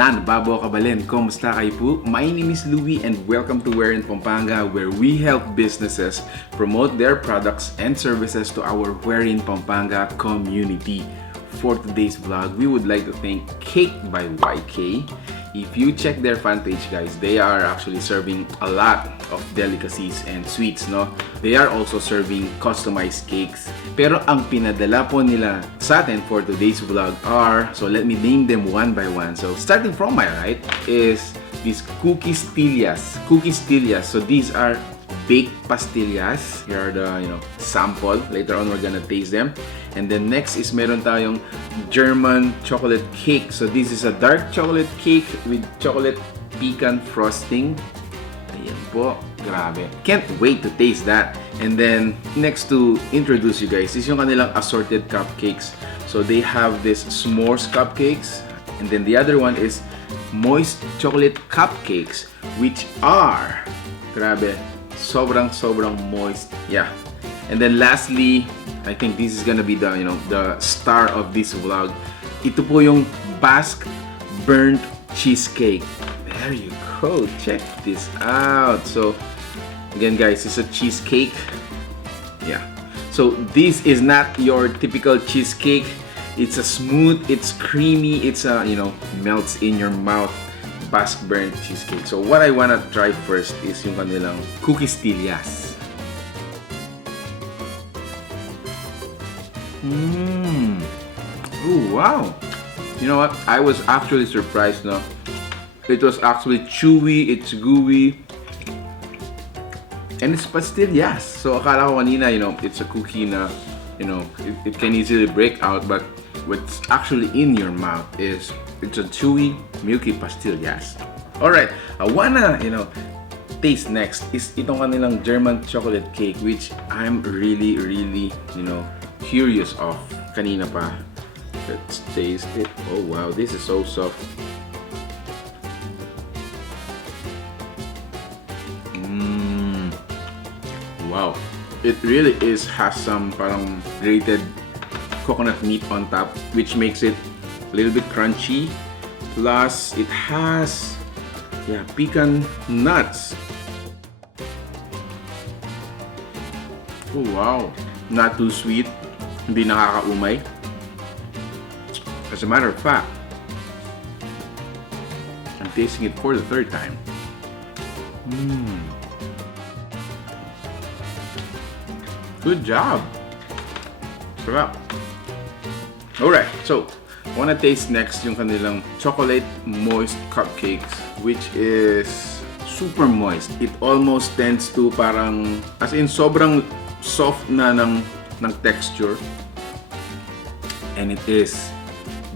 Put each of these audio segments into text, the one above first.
Nan, babo kabalin, kumusta kayo po? My name is Louie and welcome to Where in Pampanga, where we help businesses promote their products and services to our Where in Pampanga community. For today's vlog, we would like to thank Cake by YK. If you check their fan page, guys, they are actually serving a lot of delicacies and sweets, no? They are also serving customized cakes. Pero ang pinadala po nila sa atin for today's vlog are, so let me name them one by one. So starting from my right is these cookies tillas. Cookies tillas. So these are baked pastillas. Here are the, sample. Later on, we're gonna taste them. And then next is meron tayong German chocolate cake. So this is a dark chocolate cake with chocolate pecan frosting. Ayan po, grabe. Can't wait to taste that. And then next to introduce you guys is yung kanilang assorted cupcakes. So they have this s'mores cupcakes. And then the other one is moist chocolate cupcakes, which are, grabe, sobrang moist. Yeah. And then lastly, I think this is gonna be the, the star of this vlog. Ito po yung Basque Burnt Cheesecake. There you go. Check this out. So, again guys, it's a cheesecake. Yeah. So, this is not your typical cheesecake. It's a smooth, it's creamy, it's a, melts in your mouth. Basque Burnt Cheesecake. So, what I wanna try first is yung kanilang cookies tillas. Oh wow! You know what? I was actually surprised, no? It was actually chewy, it's gooey, and it's pastillas. So akala ko kanina, it's a cookie na, it can easily break out, but what's actually in your mouth is it's a chewy, milky pastillas. Alright, I wanna, taste next is itong kanilang German chocolate cake, which I'm really, curious of kanina pa. Let's taste it. Oh wow, this is so soft. Wow, it really has some parang grated coconut meat on top, which makes it a little bit crunchy. Plus, it has pecan nuts. Oh wow, not too sweet. Hindi nakakaumay. As a matter of fact, I'm tasting it for the third time. Good job. Sarap. Alright, so I wanna taste next yung kanilang chocolate moist cupcakes, which is super moist. It almost tends to parang, as in sobrang soft na ng texture. And it is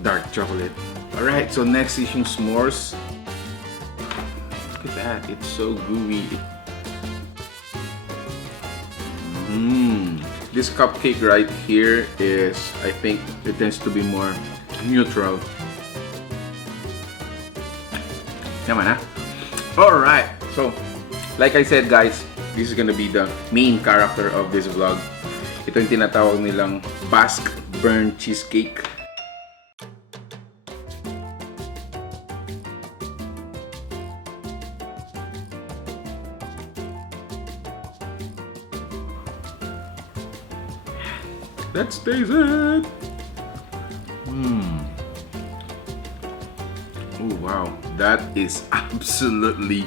dark chocolate. Alright, so next is yung s'mores. Look at that, it's so gooey. This cupcake right here is, I think, it tends to be more neutral. Yaman, ha? Alright, so like I said guys, this is gonna be the main character of this vlog. Ito yung tinatawag nilang Basque Burnt Cheesecake. Let's taste it! Oh wow, that is absolutely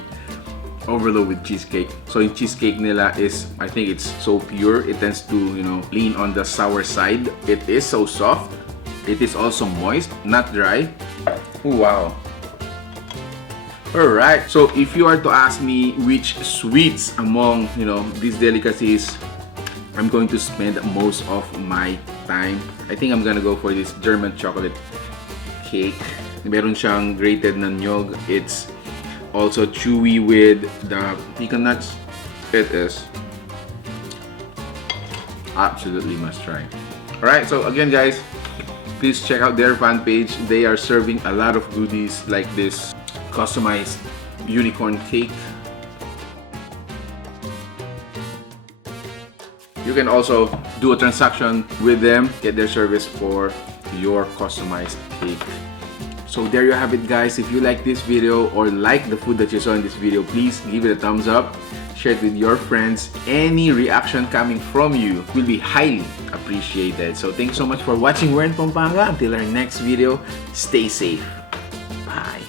overload with cheesecake. So yung cheesecake nila is, I think it's so pure. It tends to, lean on the sour side. It is so soft. It is also moist, not dry. Oh, wow. Alright, so if you are to ask me which sweets among, these delicacies I'm going to spend most of my time, I think I'm gonna go for this German chocolate cake. Meron siyang grated na nyog. It's also chewy with the pecan nuts. It is absolutely must try. Alright, so again guys, please check out their fan page. They are serving a lot of goodies like this customized unicorn cake. You can also do a transaction with them, get their service for your customized cake. So there you have it, guys. If you like this video or like the food that you saw in this video, please give it a thumbs up, share it with your friends. Any reaction coming from you will be highly appreciated. So thanks so much for watching We're in Pampanga. Until our next video, stay safe. Bye.